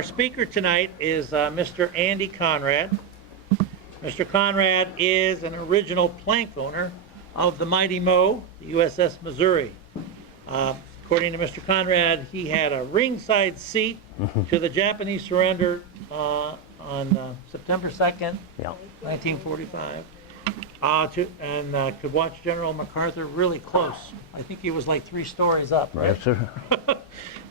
Our speaker tonight is Mr. Andy Conrad. Mr. Conrad is an original plank owner of the Mighty Mo, the USS Missouri. According to Mr. Conrad, he had a ringside seat to the Japanese surrender on September 2nd, 1945, and could watch General MacArthur really close. I think he was like 3 stories up, right? Yes, sir.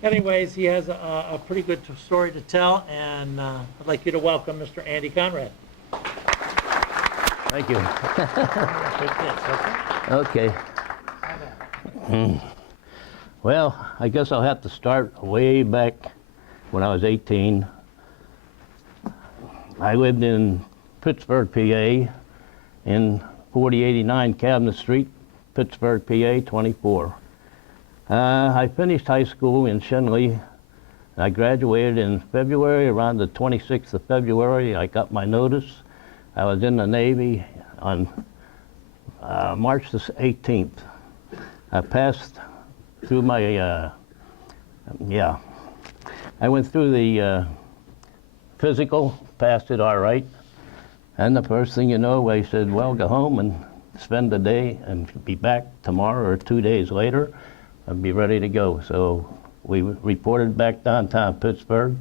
Anyways, he has a pretty good story to tell, and I'd like you to welcome Mr. Andy Conrad. Thank you. Okay. Okay. Well, I guess I'll have to start way back when I was 18. I lived in Pittsburgh, PA, in 4089 Cabinet Street, Pittsburgh, PA, 24. I finished high school in Shenley. I graduated in February, around the 26th of February. I got my notice. I was in the Navy on March the 18th. I passed through my, I went through the physical, passed it all right. And the first thing you know, I said, well, go home and spend the day and be back tomorrow or 2 days later and be ready to go. So we reported back downtown Pittsburgh,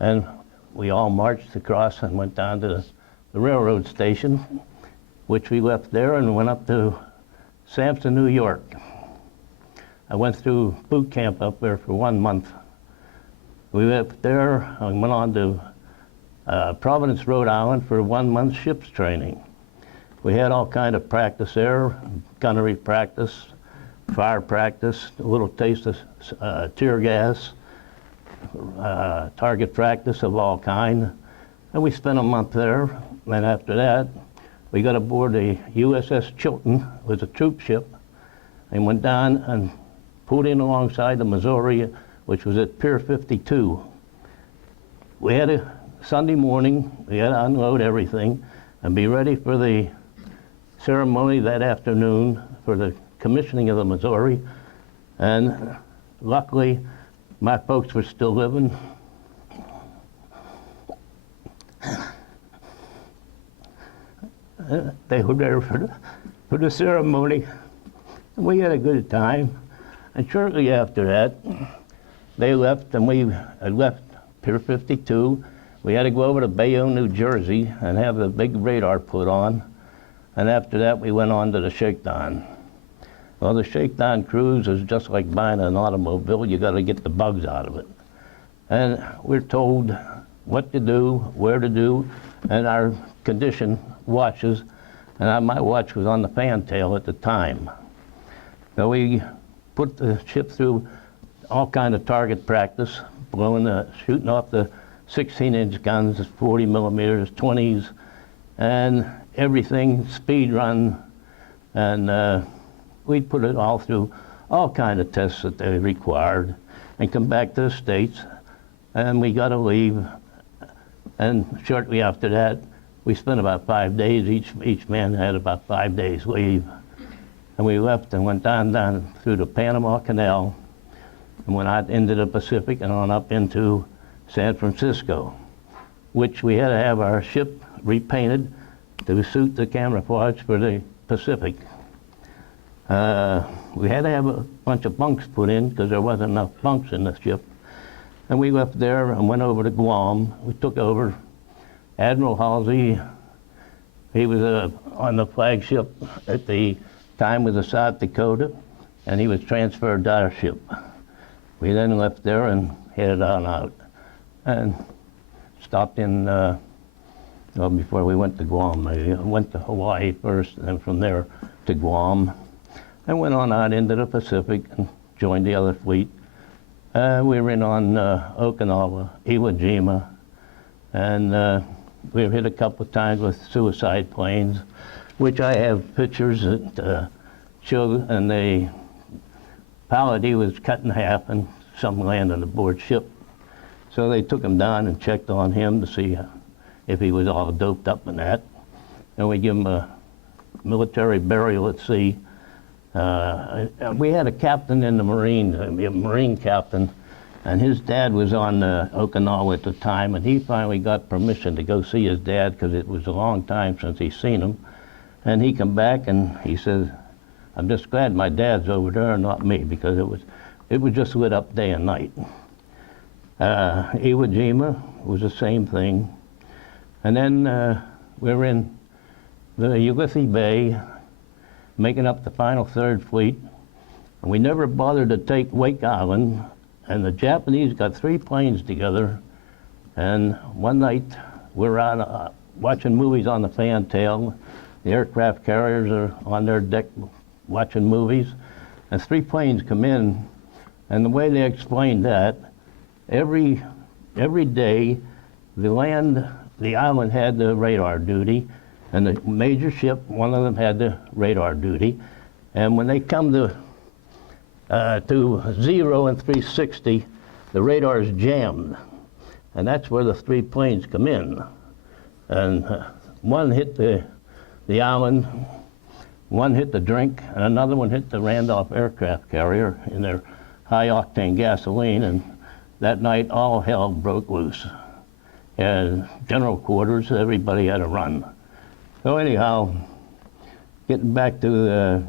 and we all marched across and went down to the railroad station, which we left there and went up to Sampson, New York. I went through boot camp up there for 1 month. We left there and went on to Providence, Rhode Island for 1 month ship's training. We had all kind of practice there, gunnery practice, fire practice, a little taste of tear gas, target practice of all kind. And we spent a month there, and after that, we got aboard the USS Chilton, it was a troop ship, and went down and pulled in alongside the Missouri, which was at Pier 52. We had a Sunday morning, we had to unload everything and be ready for the ceremony that afternoon for the commissioning of the Missouri. And luckily, my folks were still living. They were there for the ceremony. And we had a good time. And shortly after that, they left, and we had left Pier 52. We had to go over to Bayonne, New Jersey, and have the big radar put on. And after that, we went on to the shakedown. Well, the shakedown cruise is just like buying an automobile. You got to get the bugs out of it. And we're told what to do, where to do, and our condition watches. And my watch was on the fantail at the time. So we put the ship through all kind of target practice, shooting off the 16-inch guns, 40 millimeters, 20s, and everything, speed run, and we'd put it all through all kind of tests that they required, and come back to the States, and we got to leave. And shortly after that, we spent about 5 days. Each man had about 5 days leave, and we left and went down through the Panama Canal, and went out into the Pacific and on up into San Francisco, which we had to have our ship repainted to suit the camouflage for the Pacific. We had to have a bunch of bunks put in because there wasn't enough bunks in the ship. And we left there and went over to Guam. We took over Admiral Halsey. He was on the flagship at the time with the South Dakota, and he was transferred to our ship. We then left there and headed on out, and stopped in, before we went to Guam. We went to Hawaii first, and then from there to Guam, and went on out into the Pacific and joined the other fleet. We were in on Okinawa, Iwo Jima, and we were hit a couple of times with suicide planes, which I have pictures that show, and the pilot, he was cut in half, and some landed aboard ship. So they took him down and checked on him to see if he was all doped up and that. And we give him a military burial at sea. We had a captain in the Marines, a Marine captain, And his dad was on Okinawa at the time, and he finally got permission to go see his dad because it was a long time since he seen him. And he come back and he says, "I'm just glad my dad's over there and not me, because it was just lit up day and night." Iwo Jima was the same thing. And then we were in the Ulysses Bay, making up the final Third Fleet. And we never bothered to take Wake Island. And the Japanese got 3 planes together. And one night we're out watching movies on the fantail. The aircraft carriers are on their deck watching movies. And 3 planes come in. And the way they explained that, every day the island had the radar duty, and the major ship, one of them had the radar duty. And when they come to 0 and 360, the radar's jammed, and that's where the 3 planes come in. And one hit the island, one hit the drink, and another one hit the Randolph aircraft carrier in their high-octane gasoline, and that night all hell broke loose. And general quarters, everybody had to run. So anyhow, getting back to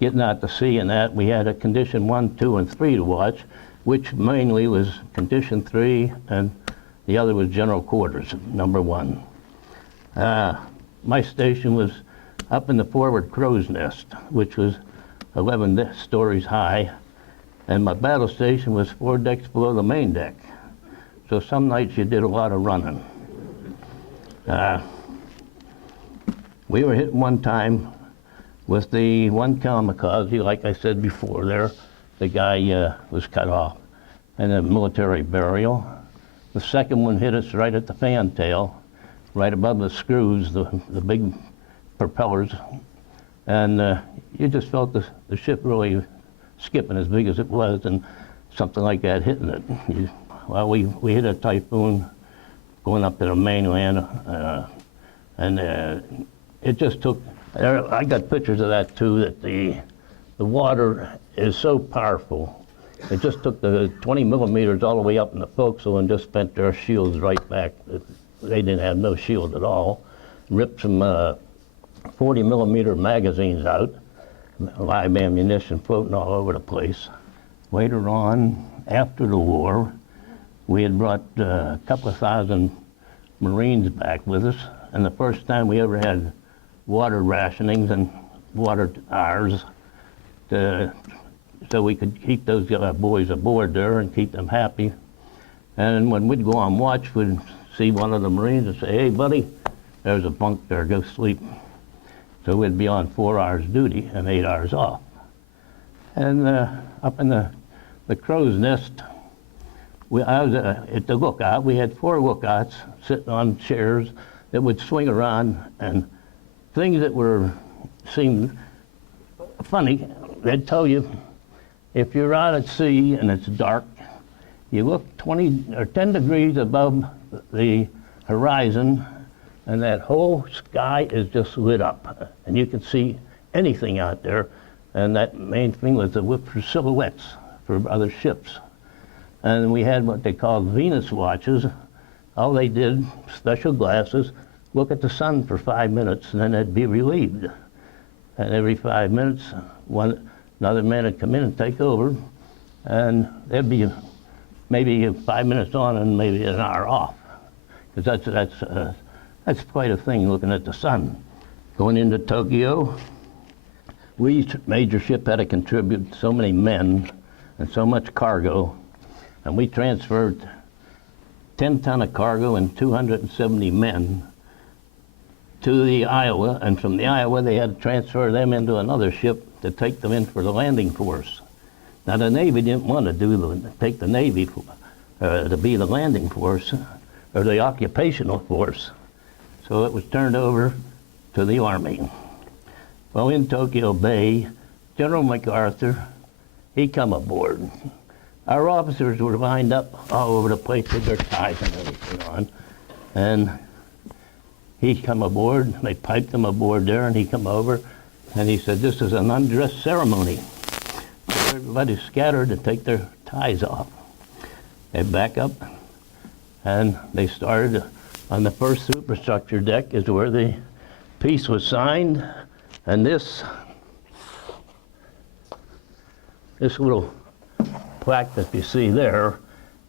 getting out to sea and that, we had a condition 1, 2, and 3 to watch, which mainly was condition 3, and the other was general quarters, number 1. My station was up in the forward crow's nest, which was 11 stories high, and my battle station was 4 decks below the main deck. So some nights you did a lot of running. We were hit one time with the one kamikaze, like I said before there. The guy was cut off in a military burial. The second one hit us right at the fantail, right above the screws, the big propellers. And you just felt the ship really skipping as big as it was, and something like that hitting it. Well, we hit a typhoon going up to the mainland, and it just took, I got pictures of that too, that the water is so powerful. It just took the 20 millimeters all the way up in the forecastle and just bent their shields right back. They didn't have no shield at all. Ripped some 40 millimeter magazines out, live ammunition floating all over the place. Later on, after the war, we had brought a couple of thousand Marines back with us, and the first time we ever had water rationings and water hours so we could keep those boys aboard there and keep them happy. And when we'd go on watch, we'd see one of the Marines and say, "Hey, buddy, there's a bunk there, go sleep." So we'd be on 4 hours duty and 8 hours off. And up in the crow's nest, I was at the lookout. We had 4 lookouts sitting on chairs that would swing around, and things that seemed funny, they'd tell you, if you're out at sea and it's dark, you look 20 or 10 degrees above the horizon, and that whole sky is just lit up, and you can see anything out there. And that main thing was to look for silhouettes for other ships. And we had what they called Venus watches. All they did, special glasses, look at the sun for 5 minutes, and then they'd be relieved. And every 5 minutes, another man would come in and take over, and there'd be maybe 5 minutes on and maybe an hour off, because that's quite a thing, looking at the sun. Going into Tokyo, each major ship had to contribute so many men and so much cargo, and we transferred 10 ton of cargo and 270 men to the Iowa, and from the Iowa they had to transfer them into another ship to take them in for the landing force. Now the Navy didn't want to take the Navy to be the landing force or the occupational force, so it was turned over to the Army. Well, in Tokyo Bay, General MacArthur, he come aboard. Our officers were lined up all over the place with their ties and everything on, and he come aboard. They piped him aboard there, and he come over, and he said, "This is an undress ceremony." So everybody scattered to take their ties off. They back up, and they started on the first superstructure deck is where the peace was signed, and this little plaque that you see there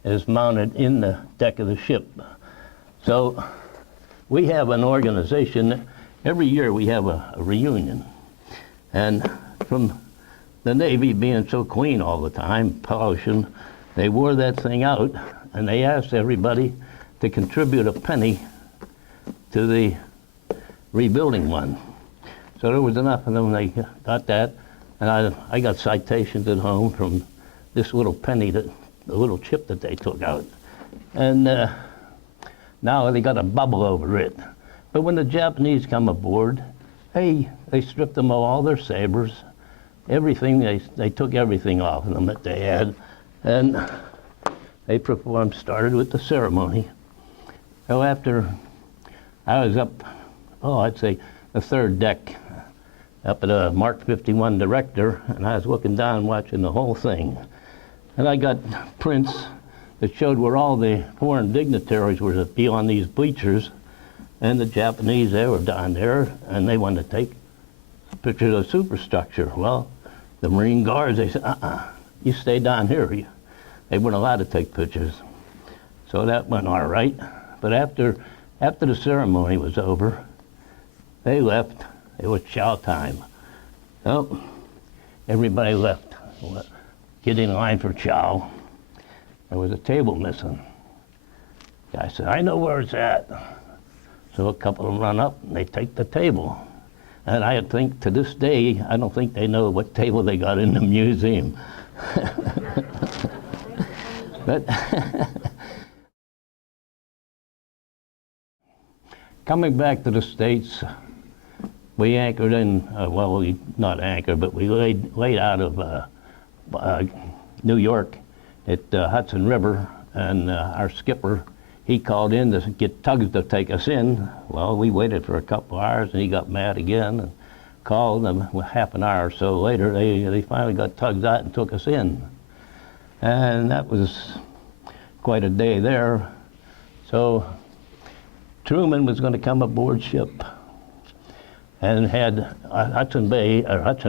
is mounted in the deck of the ship. So we have an organization, every year we have a reunion. And from the Navy being so clean all the time, polishing, they wore that thing out, and they asked everybody to contribute a penny to the rebuilding one. So there was enough of them, they got that, and I got citations at home from this little penny, the little chip that they took out. And now they got a bubble over it. But when the Japanese come aboard, they stripped them of all their sabers, everything, they took everything off of them that they had, and they started with the ceremony. So after I was up, I'd say the third deck, up at a Mark 51 director, and I was looking down watching the whole thing. And I got prints that showed where all the foreign dignitaries were to be on these bleachers, and the Japanese, they were down there, and they wanted to take pictures of the superstructure. Well, the Marine Guards, they said, you stay down here. They weren't allowed to take pictures. So that went all right. But after the ceremony was over, they left. It was chow time. So everybody left. Get in line for chow. There was a table missing. Guy said, I know where it's at. So a couple of them run up and they take the table. And I think to this day, I don't think they know what table they got in the museum. But coming back to the States, we anchored in, we not anchored, but we laid out of New York at Hudson River, and our skipper, he called in to get tugs to take us in. Well, we waited for a couple hours, and he got mad again and called them. Half an hour or so later, they finally got tugs out and took us in. And that was quite a day there. So Truman was going to come aboard ship and had Hudson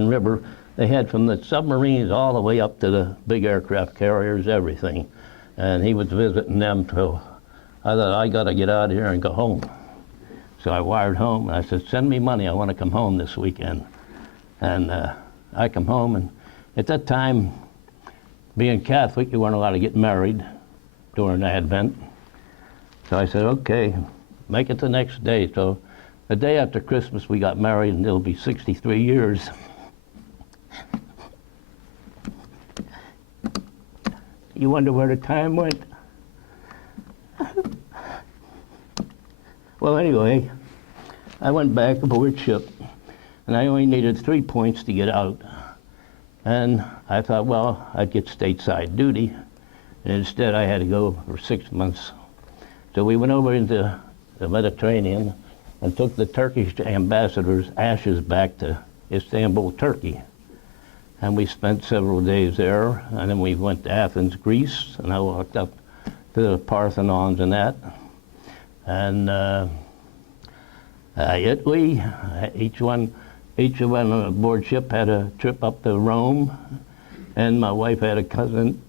River, they had from the submarines all the way up to the big aircraft carriers, everything. And he was visiting them, so I thought, I got to get out of here and go home. So I wired home, and I said, send me money, I want to come home this weekend. And I come home, and at that time, being Catholic, you weren't allowed to get married during Advent. So I said, okay, make it the next day. So the day after Christmas, we got married, and it'll be 63 years. You wonder where the time went? Well, anyway, I went back aboard ship, and I only needed 3 points to get out. And I thought, well, I'd get stateside duty, and instead I had to go for 6 months. So we went over into the Mediterranean and took the Turkish ambassador's ashes back to Istanbul, Turkey. And we spent several days there, and then we went to Athens, Greece, and I walked up to the Parthenons and that. And Italy, each one on aboard ship had a trip up to Rome, and my wife had a cousin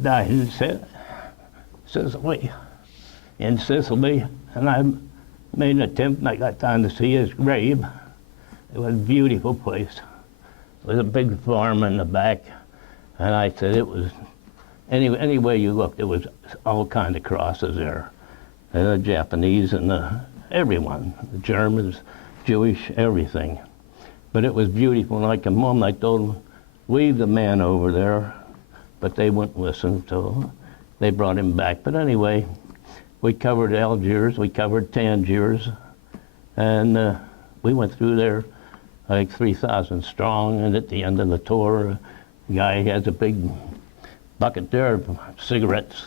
died in Sicily, and I made an attempt, and I got down to see his grave. It was a beautiful place. It was a big farm in the back, and I said it was, any way you looked, it was all kind of crosses there. And the Japanese and everyone, the Germans, Jewish, everything. But it was beautiful, and I come home, I told them, leave the man over there, but they wouldn't listen, so they brought him back. But anyway, we covered Algiers, we covered Tangiers, and we went through there like 3,000 strong, and at the end of the tour, the guy has a big bucket there of cigarettes.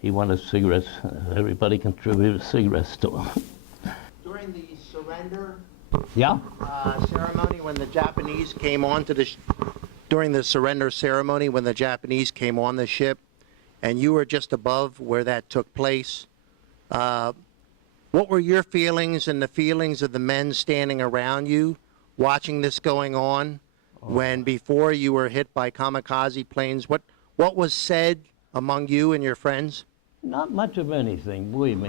He wanted cigarettes. Everybody contributed cigarettes to him. During the surrender Yeah? ceremony, when the Japanese came onto the during the surrender ceremony, when the Japanese came on the ship, and you were just above where that took place. What were your feelings and the feelings of the men standing around you watching this going on when before you were hit by kamikaze planes? What was said among you and your friends? Not much of anything, believe me.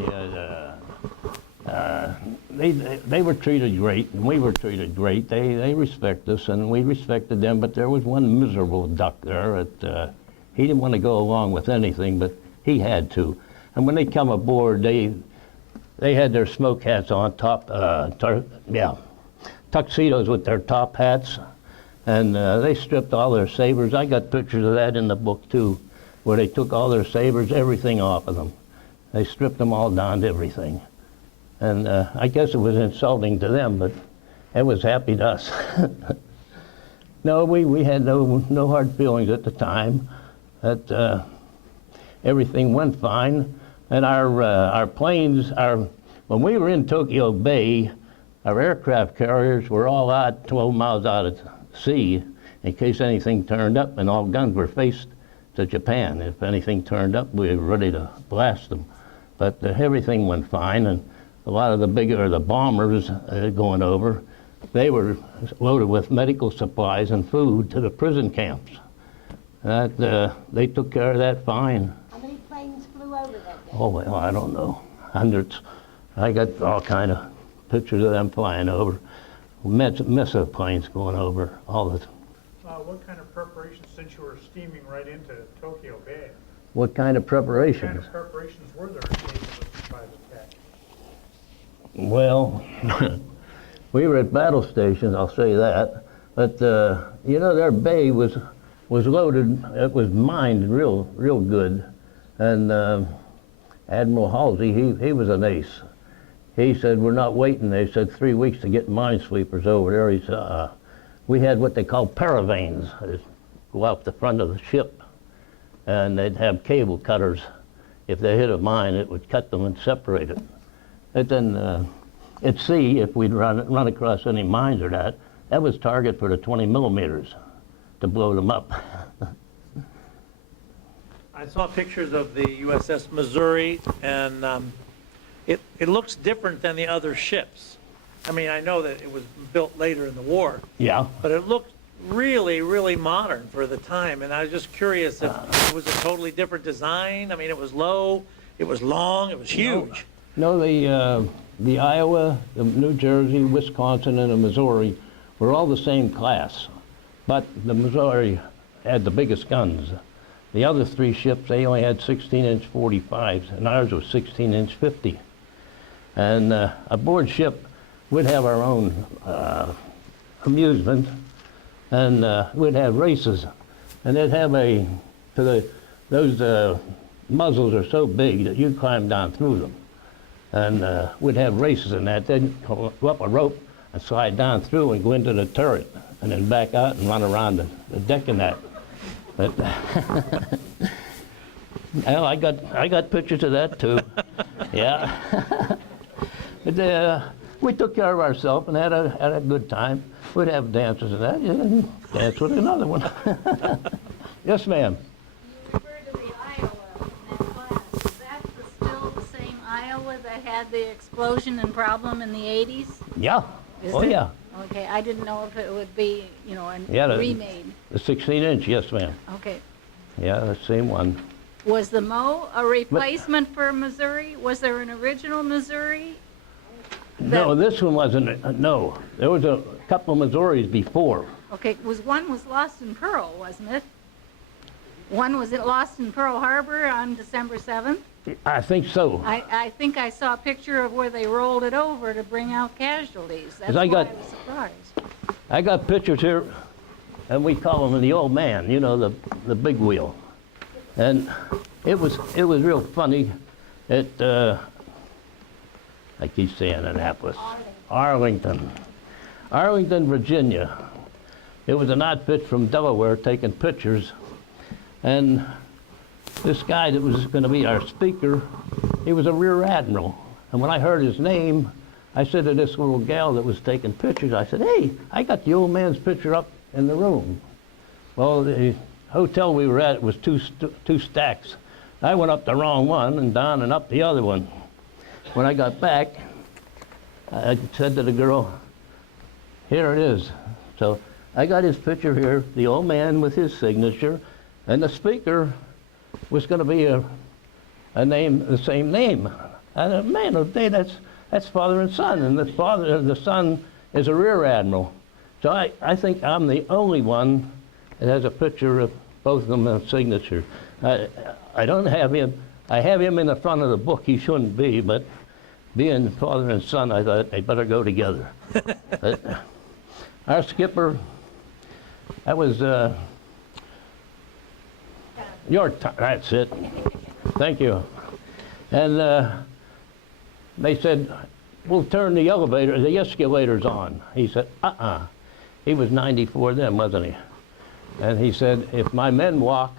They were treated great, and we were treated great. They respect us, and we respected them, but there was one miserable duck there that he didn't want to go along with anything, but he had to. And when they come aboard, they had their smoke hats on, tuxedos with their top hats, and they stripped all their sabers. I got pictures of that in the book too, where they took all their sabers, everything off of them. They stripped them all down to everything. And I guess it was insulting to them, but it was happy to us. No, we had no hard feelings at the time. That everything went fine. And our planes, when we were in Tokyo Bay, our aircraft carriers were all out 12 miles out at sea in case anything turned up, and all guns were faced to Japan. If anything turned up, we were ready to blast them. But everything went fine, and a lot of the bombers going over, they were loaded with medical supplies and food to the prison camps. They took care of that fine. How many planes flew over that day? Oh, well, I don't know. Hundreds. I got all kind of pictures of them flying over. Missile planes going over all the. What kind of preparations, since you were steaming right into Tokyo Bay? What kind of preparations? What kind of preparations were there in case of a surprise attack? Well, we were at battle stations, I'll say that. But you know, their bay was loaded. It was mined real good. And Admiral Halsey, he was an ace. He said, we're not waiting. They said 3 weeks to get minesweepers over there. He said, we had what they call paravanes. They'd go out the front of the ship, and they'd have cable cutters. If they hit a mine, it would cut them and separate it. And then at sea, if we'd run across any mines or that was target for the 20 millimeters to blow them up. I saw pictures of the USS Missouri, and it looks different than the other ships. I mean, I know that it was built later in the war, Yeah. but it looked really modern for the time, and I was just curious if it was a totally different design. I mean, it was low, it was long, it was huge. No, the Iowa, the New Jersey, Wisconsin, and the Missouri were all the same class, but the Missouri had the biggest guns. The other three ships, they only had 16-inch 45s, and ours was 16-inch 50. And aboard ship, we'd have our own amusement, and we'd have races. And they'd have those muzzles are so big that you'd climb down through them. And we'd have races in that. They'd go up a rope and slide down through and go into the turret, and then back out and run around the deck in that. But well, I got pictures of that too. Yeah. But we took care of ourselves and had a good time. We'd have dances and that, and dance with another one. Yes, ma'am. You referred to the Iowa in that class. Is that still the same Iowa that had the explosion and problem in the 80s? Yeah. Is Oh, it? yeah. Okay, I didn't know if it would be, Yeah, remade. The 16-inch, yes, ma'am. Okay. Yeah, the same one. Was the Mo a replacement for Missouri? Was there an original Missouri? No, this one wasn't. No, there was a couple of Missouris before. Okay, one was lost in Pearl, wasn't it? One was lost in Pearl Harbor on December 7th? I think so. I think I saw a picture of where they rolled it over to bring out casualties. That's why I was surprised. I got pictures here, and we call him the old man. You know, the big wheel. And it was real funny. I keep saying Annapolis. Arlington, Virginia. It was an outfit from Delaware taking pictures, and this guy that was going to be our speaker, he was a rear admiral. And when I heard his name, I said to this little gal that was taking pictures, I said, hey, I got the old man's picture up in the room. Well, the hotel we were at was two stacks I went up the wrong one and down and up the other one. When I got back, I said to the girl, here it is. So I got his picture here, the old man with his signature, and the speaker was going to be a name, the same name. And man, of the day, that's father and son, and the son is a rear admiral. So I think I'm the only one that has a picture of both of them in signature. I don't have him. I have him in the front of the book. He shouldn't be, but being father and son, I thought they better go together. Our skipper, that was your time. That's it. Thank you. And they said, we'll turn the escalators on. He said, He was 94 then, wasn't he? And he said, if my men walk,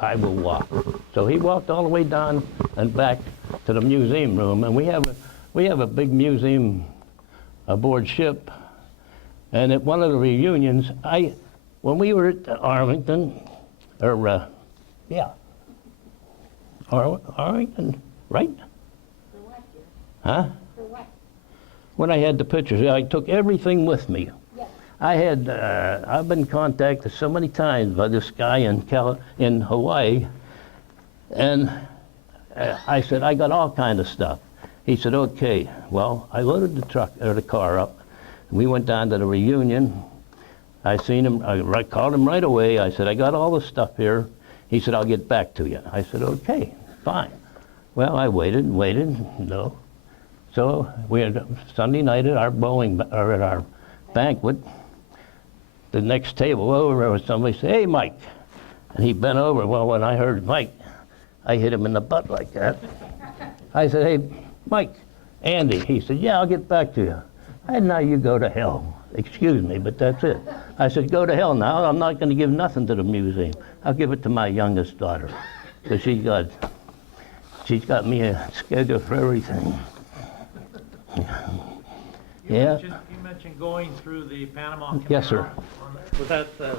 I will walk. So he walked all the way down and back to the museum room. And we have a big museum aboard ship. And at one of the reunions, when we were at Arlington, Arlington, right? For what, dear? Huh? For what? When I had the pictures, I took everything with me. Yes. I've been contacted so many times by this guy in Hawaii, and I said, I got all kind of stuff. He said, okay. Well, I loaded the car up. We went down to the reunion. I seen him, I called him right away. I said, I got all the stuff here. He said, I'll get back to you. I said, okay, fine. Well, I waited and waited, no. So we had Sunday night at our at our banquet. The next table over, there was somebody say, hey, Mike. And he bent over. Well, when I heard Mike, I hit him in the butt like that. I said, hey, Mike, Andy. He said, yeah, I'll get back to you. I said, now you go to hell. Excuse me, but that's it. I said, go to hell now. I'm not going to give nothing to the museum. I'll give it to my youngest daughter, because she's got me a schedule for everything. Yeah. You mentioned going through the Panama Canal. Yes, sir. Was that the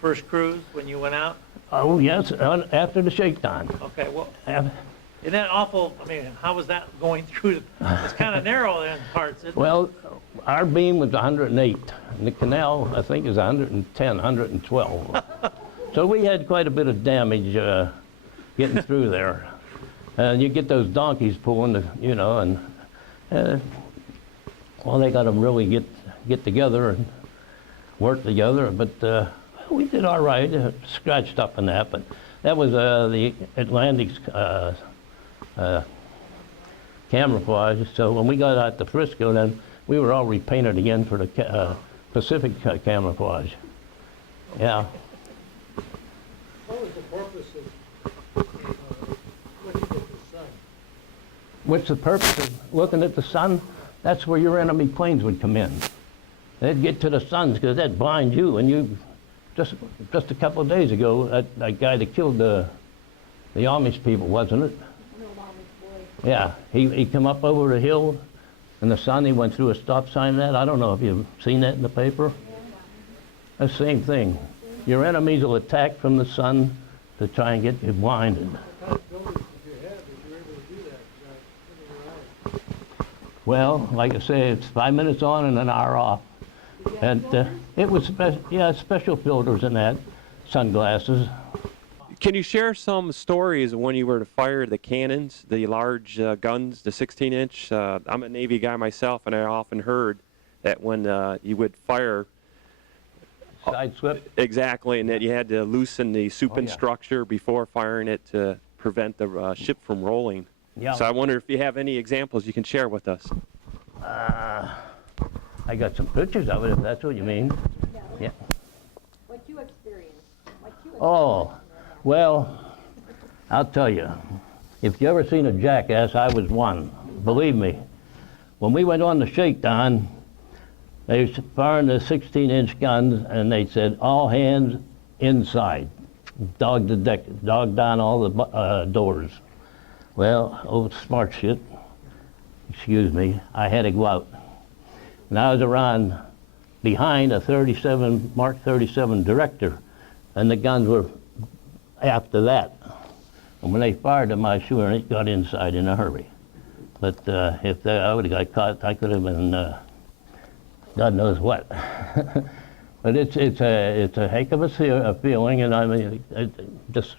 first cruise when you went out? Oh, yes, after the shakedown. Okay, well, isn't that awful? I mean, how was that going through? It's kind of narrow in parts, isn't it? Well, our beam was 108, and the canal, I think, is 110, 112. So we had quite a bit of damage getting through there. And you get those donkeys pulling, and well, they got them really get together and work together. But we did all right, scratched up in that. But that was the Atlantic's camouflage. So when we got out to Frisco, then we were all repainted again for the Pacific camouflage. Yeah. What was the purpose of looking at the sun? What's the purpose of looking at the sun? That's where your enemy planes would come in. They'd get to the suns because that'd blind you. And you, just a couple of days ago, that guy that killed the Amish people, wasn't it? Yeah, he come up over the hill in the sun. He went through a stop sign. That I don't know if you've seen that in the paper. The same thing. Your enemies will attack from the sun to try and get you blinded. Well, like I say, it's 5 minutes on and an hour off. And it was special filters in that, sunglasses. Can you share some stories of when you were to fire the cannons, the large guns, the 16-inch? I'm a Navy guy myself, and I often heard that when you would fire... Side slip? Exactly, and that you had to loosen the supin structure before firing it to prevent the ship from rolling. Yeah. So I wonder if you have any examples you can share with us. I got some pictures of it, if that's what you mean. Yeah. What you experienced. Oh, well, I'll tell you. If you ever seen a jackass, I was one. Believe me. When we went on the shakedown, they was firing the 16-inch guns, and they said, all hands inside. Dog the deck, dog down all the doors. Well, old smart shit, excuse me, I had to go out. And I was around behind a Mark 37 director, and the guns were after that. And when they fired them, I sure it got inside in a hurry. But if I would have got caught, I could have been God knows what. But it's a heck of a feeling, and I mean, it just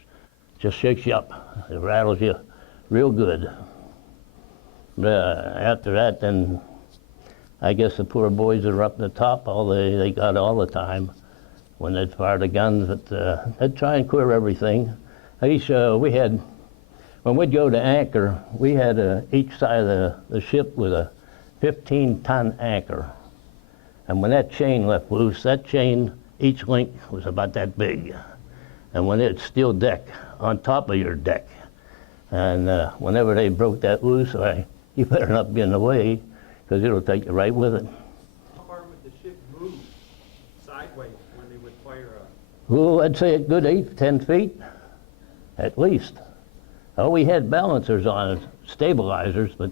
shakes you up. It rattles you real good. After that, then I guess the poor boys that are up the top, they got all the time when they'd fire the guns. But they'd try and clear everything. We had, when we'd go to anchor, we had each side of the ship with a 15-ton anchor. And when that chain left loose, that chain, each link was about that big. And when it's steel deck on top of your deck, and whenever they broke that loose, you better not be in the way, because it'll take you right with it. How far would the ship move sideways when they would fire Well, I'd say a good 8 to 10 feet, at least. Oh, we had balancers on it, stabilizers, but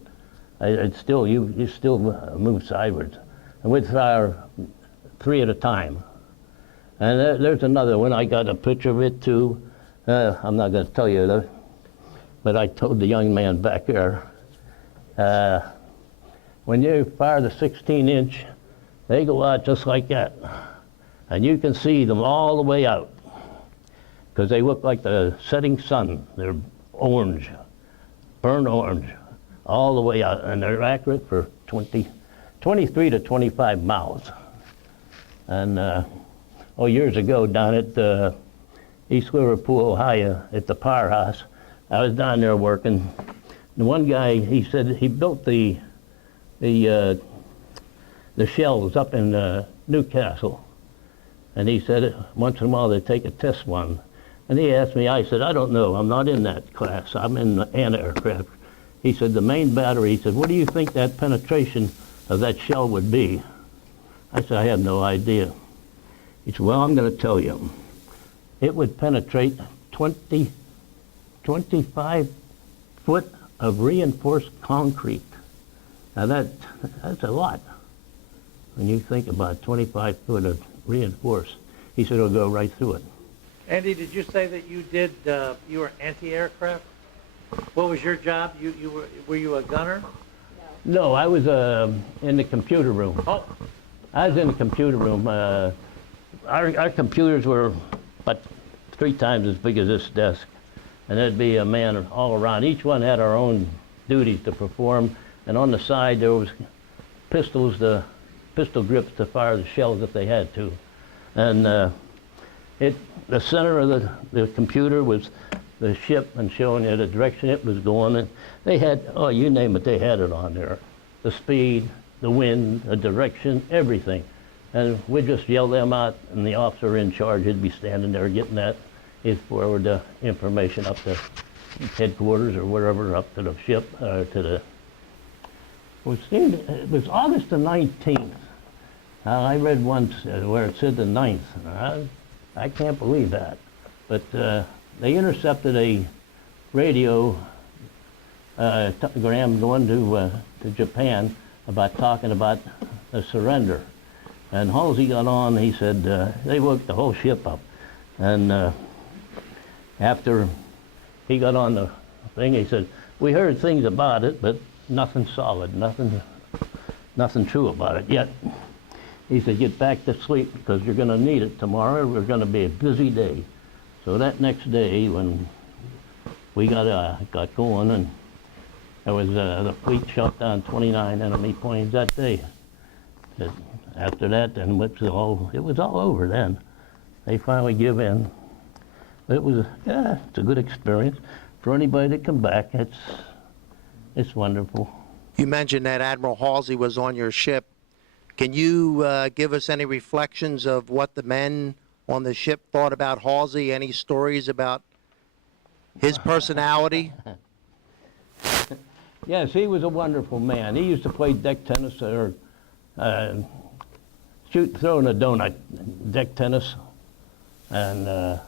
you still move sideways. And we'd fire 3 at a time. And there's another one. I got a picture of it too. I'm not going to tell you that, but I told the young man back there, when you fire the 16-inch, they go out just like that. And you can see them all the way out, because they look like the setting sun. They're orange, burnt orange, all the way out. And they're accurate for 23 to 25 miles. And years ago down at East Liverpool, Ohio, at the powerhouse, I was down there working. And one guy, he said he built the shells up in Newcastle. And he said once in a while they'd take a test one. And he asked me, I said, I don't know, I'm not in that class, I'm in the anti-aircraft. He said, the main battery, he said, what do you think that penetration of that shell would be? I said, I have no idea. He said, well, I'm going to tell you. It would penetrate 25 foot of reinforced concrete. Now that's a lot. When you think about 25 foot of reinforced, he said it'll go right through it. Andy, did you say that you were anti-aircraft? What was your job? Were you a gunner? No, I was in the computer room. Oh. I was in the computer room. Our computers were about 3 times as big as this desk, and there'd be a man all around. Each one had our own duties to perform, and on the side there was pistol grips to fire the shells if they had to. And the center of the computer was the ship, and showing you the direction it was going. And they had, you name it, they had it on there. The speed, the wind, the direction, everything. And we'd just yell them out, and the officer in charge would be standing there getting that. He'd forward the information up to headquarters or wherever, up to the ship, it was August the 19th. I read once where it said the 9th. I can't believe that. But they intercepted a radio telegram going to Japan talking about a surrender. And Halsey got on, he said, they woke the whole ship up. And after he got on the thing, he said, we heard things about it, but nothing solid, nothing true about it yet. He said, get back to sleep because you're going to need it tomorrow. We're going to be a busy day. So that next day, when we got going, and there was the fleet shot down 29 enemy planes that day. But after that, then it was all over then. They finally give in. It was, it's a good experience for anybody to come back. It's wonderful. You mentioned that Admiral Halsey was on your ship. Can you give us any reflections of what the men on the ship thought about Halsey? Any stories about his personality? Yes, he was a wonderful man. He used to play deck tennis or throwing a donut, deck tennis. And, I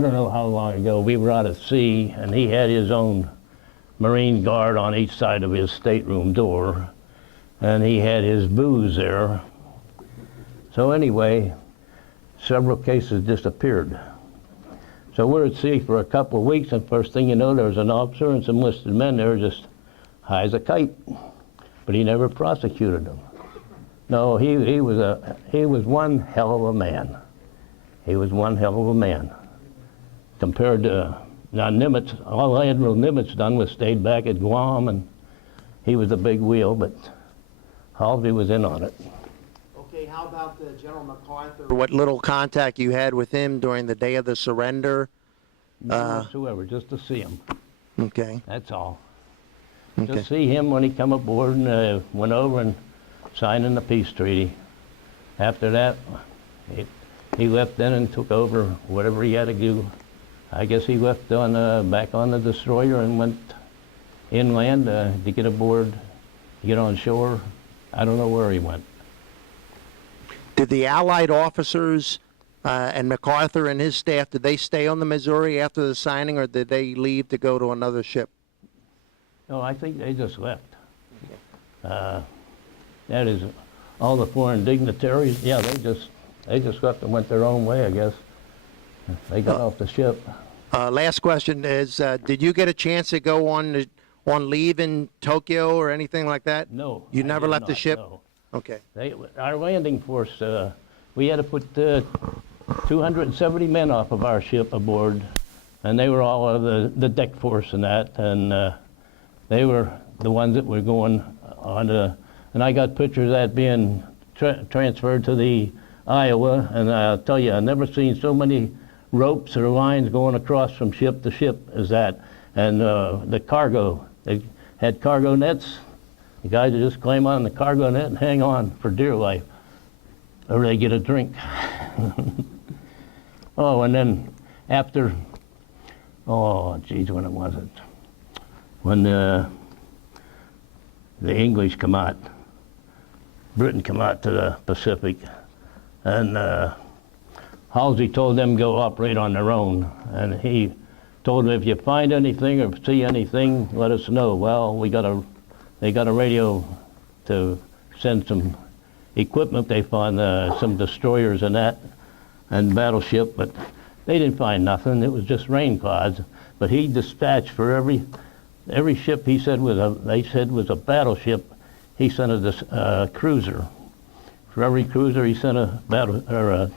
don't know how long ago, we were out at sea, and he had his own Marine guard on each side of his stateroom door, and he had his booze there. So anyway, several cases disappeared. So we're at sea for a couple of weeks, and first thing you know, there was an officer and some enlisted men there just high as a kite. But he never prosecuted them. No, he was one hell of a man. He was one hell of a man. Compared to now Nimitz, all Admiral Nimitz done was stayed back at Guam, and he was a big wheel, but Halsey was in on it. Okay, how about the General MacArthur? What little contact you had with him during the day of the surrender? None whatsoever, just to see him. Okay. That's all. Okay. Just see him when he come aboard and went over and signed in the peace treaty. After that, he left then and took over whatever he had to do. I guess he left on back on the destroyer and went inland to get aboard, get on shore. I don't know where he went. Did the Allied officers and MacArthur and his staff, did they stay on the Missouri after the signing, or did they leave to go to another ship? No, I think they just left. That is, all the foreign dignitaries, yeah, they just left and went their own way, I guess. They got off the ship. Last question is, did you get a chance to go on leave in Tokyo or anything like that? No. You I never did left the not, ship? no. Okay. Our landing force, we had to put 270 men off of our ship aboard, and they were all of the deck force and that, and they were the ones that were going on and I got pictures of that being transferred to the Iowa, and I'll tell you, I've never seen so many ropes or lines going across from ship to ship as that. And the cargo, they had cargo nets. The guys would just climb on the cargo net and hang on for dear life, or they get a drink. Oh, and then after, oh, geez, when was it? When the English come out, Britain come out to the Pacific, and Halsey told them to go operate on their own, and he told them, if you find anything or see anything, let us know. Well, they got a radio to send some equipment. They found some destroyers and that, and battleship, but they didn't find nothing. It was just rain clouds. But he dispatched for every ship he said they said was a battleship. He sent a cruiser. For every cruiser, he sent a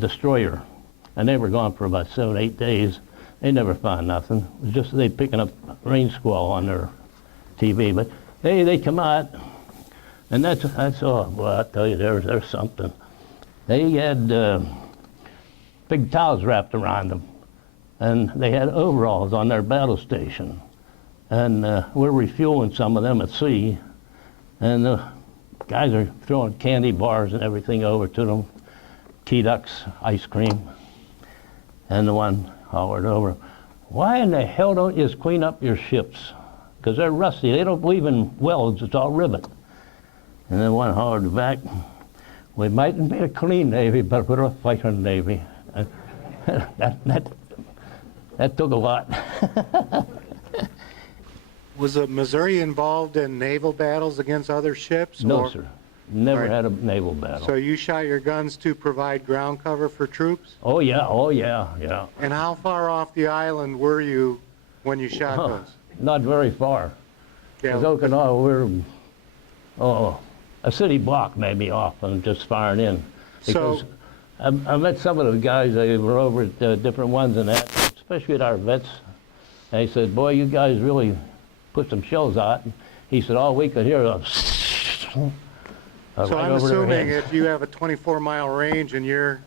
destroyer, and they were gone for about 7-8 days. They never found nothing. It was just they picking up rain squall on their TV. But they come out, and that's all. Well, I tell you, there's something. They had big towels wrapped around them, and they had overalls on their battle station. And we're refueling some of them at sea, and the guys are throwing candy bars and everything over to them, Key Ducks, ice cream. And the one hollered over, why in the hell don't you just clean up your ships? Because they're rusty. They don't believe in welds. It's all rivet. And then one hollered back, we mightn't be a clean Navy, but we're a fighting Navy. And that took a lot. Was the Missouri involved in naval battles against other ships? No, or? sir. Never Right. had a naval battle. So you shot your guns to provide ground cover for troops? Oh, yeah. And how far off the island were you when you shot those? Not very far. Yeah, Because Okinawa, we're a city block maybe off and just firing in. Because So- I met some of the guys, they were over at different ones and that, especially at our vets. And they said, boy, you guys really put some shells out. And he said, all we could hear was So right I'm over their assuming heads. if you have a 24-mile range and you're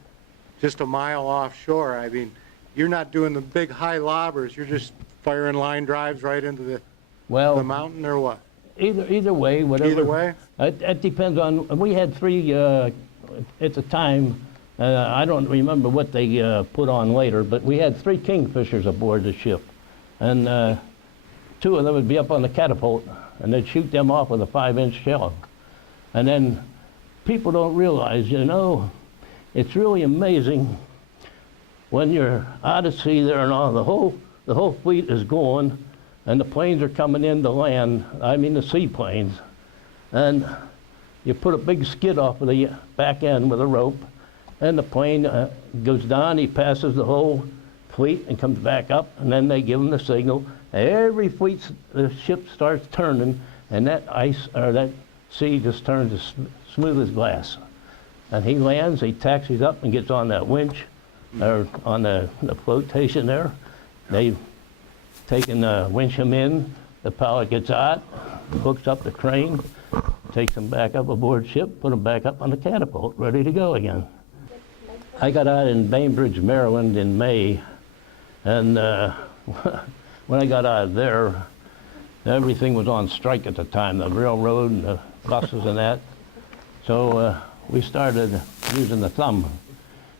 just a mile offshore, I mean, you're not doing the big high lobbers, you're just firing line drives right into the mountain, or what? Either way, whatever. Either way? It depends on, we had 3, at the time, I don't remember what they put on later, but we had 3 Kingfishers aboard the ship. And 2 of them would be up on the catapult, and they'd shoot them off with a 5-inch shell. And then people don't realize, it's really amazing when you're out at sea there and all, the whole fleet is going, and the planes are coming in to land, I mean the seaplanes, and you put a big skid off of the back end with a rope, and the plane goes down, he passes the hole, fleet and comes back up, and then they give him the signal. Every fleet, the ship starts turning, and that ice or that sea just turns as smooth as glass. And he lands, he taxis up and gets on that winch, or on the flotation there. They've taken winch him in. The pilot gets out, hooks up the crane, takes him back up aboard ship, put him back up on the catapult, ready to go again. I got out in Bainbridge, Maryland in May, and when I got out of there, everything was on strike at the time, the railroad and the buses and that. So we started using the thumb.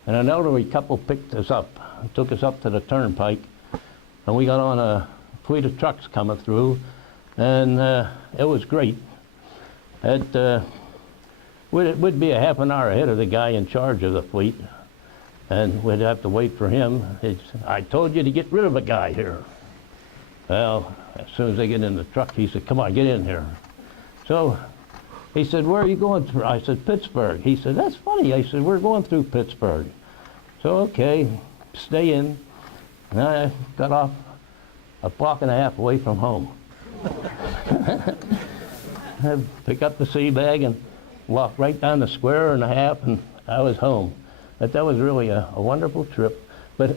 And an elderly couple picked us up, took us up to the turnpike, and we got on a fleet of trucks coming through, and it was great. We'd be a half an hour ahead of the guy in charge of the fleet, and we'd have to wait for him. I told you to get rid of a guy here. Well, as soon as they get in the truck, he said, come on, get in here. So he said, where are you going through? I said, Pittsburgh. He said, that's funny. I said, we're going through Pittsburgh. So, okay, stay in. And I got off a block and a half away from home. I pick up the sea bag and walk right down the square and a half, and I was home. But that was really a wonderful trip. But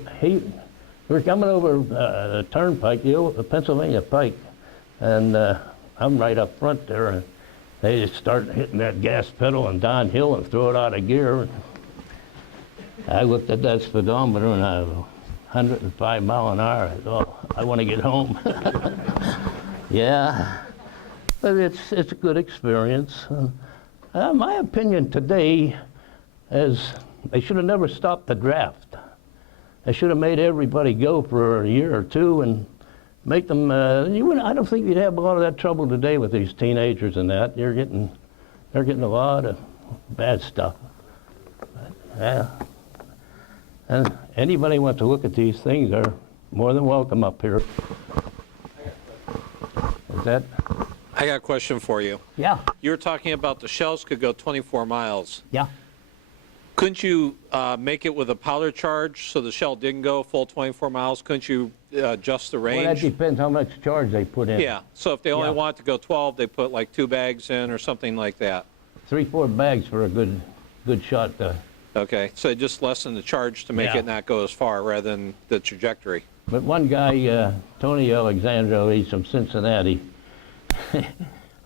we're coming over the turnpike, the Pennsylvania Pike, and I'm right up front there, and they just start hitting that gas pedal and downhill and throw it out of gear. I looked at that speedometer, and I was 105 miles an hour. I thought, I want to get home. Yeah, but it's a good experience. My opinion today is they should have never stopped the draft. They should have made everybody go for a year or two and make them. I don't think you'd have a lot of that trouble today with these teenagers and that. They're getting a lot of bad stuff. But, yeah. And anybody wants to look at these things, they're more than welcome up here. Is that? I got a question for you. Yeah. You were talking about the shells could go 24 miles. Yeah. Couldn't you make it with a powder charge so the shell didn't go full 24 miles? Couldn't you adjust the range? Well, that depends how much charge they put in. Yeah. So if they only Yeah. want to go 12, they put like 2 bags in or something like that. 3-4 bags for a good shot. Okay. So just lessen the charge to make Yeah. it not go as far rather than the trajectory. But one guy, Tony Alexandro, he's from Cincinnati.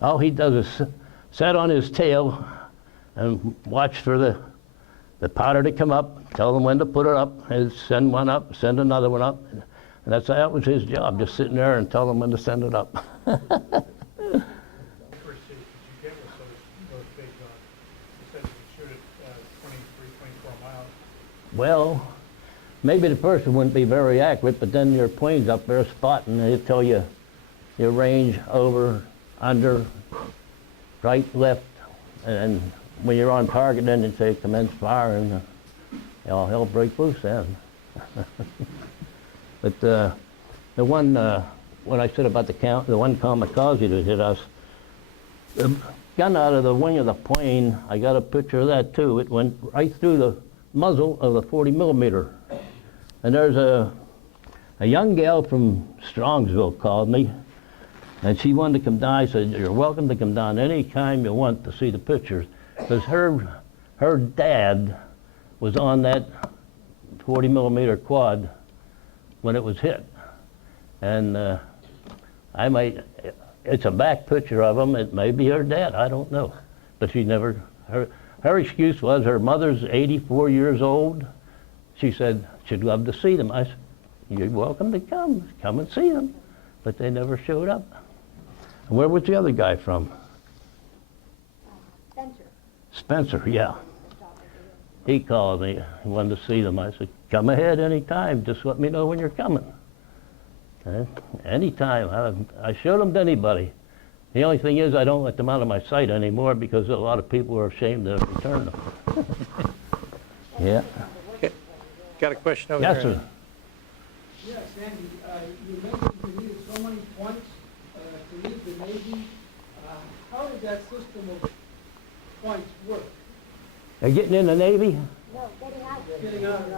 All he does is sit on his tail and watch for the powder to come up, tell them when to put it up, and send one up, send another one up. And that was his job, just sitting there and tell them when to send it up. Accuracy did you get with those big guns? You said you could shoot at 23, 24 miles. Well, maybe the person wouldn't be very accurate, but then your plane's up there spotting, and it'll tell you your range, over, under, right, left, and when you're on target, then you say commence fire, and all hell break loose then. But the one, what I said about the one kamikaze that hit us, the gun out of the wing of the plane, I got a picture of that too. It went right through the muzzle of the 40 millimeter. And there's a young gal from Strongsville called me, and she wanted to come down. I said, you're welcome to come down any time you want to see the pictures. Because her dad was on that 40 millimeter quad when it was hit. And it's a back picture of him. It may be her dad, I don't know. But her excuse was her mother's 84 years old. She said she'd love to see them. I said, you're welcome to come and see them. But they never showed up. And where was the other guy from? Spencer, yeah. He called me, he wanted to see them. I said, come ahead anytime, just let me know when you're coming. Anytime, I showed them to anybody. The only thing is I don't let them out of my sight anymore because a lot of people are ashamed to return them. Yeah. Got a question over Yes, there. sir. Yes, Andy, you mentioned you needed so many points to leave the Navy. How did that system of points work? They're getting in the Navy? Getting out of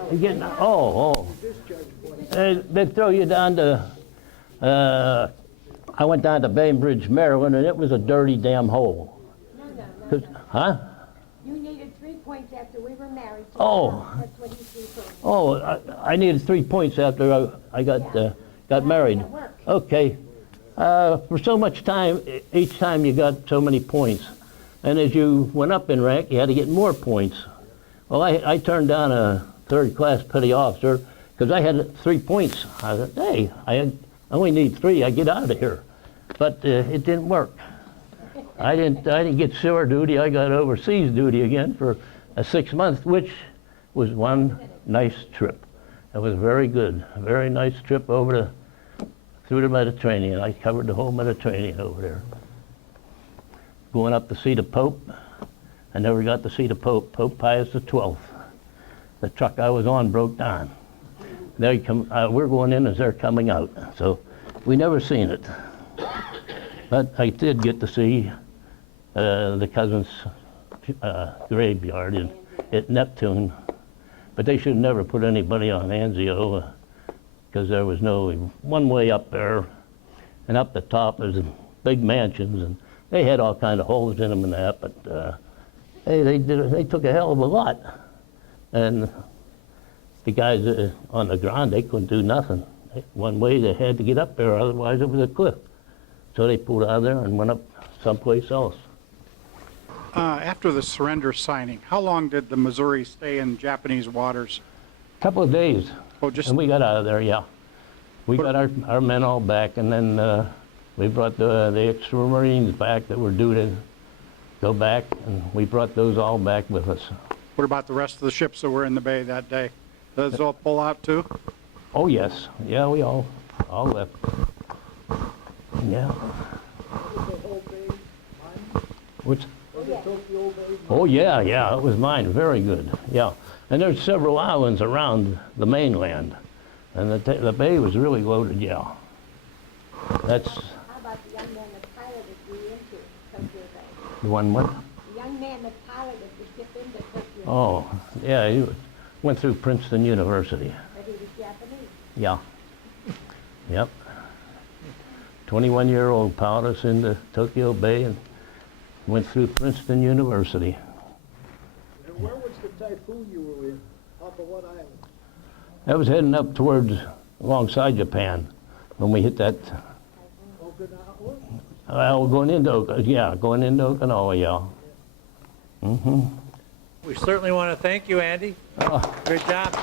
They're getting out. Oh. discharge points. They throw you down to, I went down to Bainbridge, Maryland, and it was a dirty damn hole. No. Huh? You needed 3 points after we were married. So Oh. That's what he said. Oh, I needed 3 points after I got married. that worked. Okay. For so much time, each time you got so many points. And as you went up in rank, you had to get more points. Well, I turned down a third-class petty officer because I had 3 points. I said, hey, I only need 3. I get out of here. But it didn't work. I didn't get sewer duty. I got overseas duty again for 6 months, which was one nice trip. It was very good, a very nice trip through the Mediterranean. I covered the whole Mediterranean over there. Going up to see the Pope. I never got to see the Pope, Pope Pius XII. The truck I was on broke down. They come, we're going in as they're coming out, so we never seen it. But I did get to see the cousin's graveyard at Neptune. But they should never put anybody on Anzio because there was no one way up there. And up the top there's big mansions, and they had all kind of holes in them and that, but they took a hell of a lot. And the guys on the ground, they couldn't do nothing. One way they had to get up there, otherwise it was a cliff. So they pulled out of there and went up someplace else. After the surrender signing, how long did the Missouri stay in Japanese waters? A couple of days. Oh, just. And we got out of there, yeah. We got our men all back, and then we brought the extra Marines back that were due to go back, and we brought those all back with us. What about the rest of the ships that were in the bay that day? Those all pull out too? Oh, yes. Yeah, we all left. Yeah. Which? Oh, yeah, it was mine. Very good. Yeah. And there's several islands around the mainland. And the bay was really loaded, yeah. That's... How about the young man that piloted you into Tokyo Bay? The one what? The young man that piloted the ship into Tokyo Bay. Oh, yeah, he went through Princeton University. But he was Japanese. Yeah. Yep. 21-year-old piloted us into Tokyo Bay and went through Princeton University. And where was the typhoon you were in? Off of what island? I was heading up towards alongside Japan when we hit that. Okinawa? Well, going into Okinawa, yeah. We certainly want to thank you, Andy. Oh. Good job.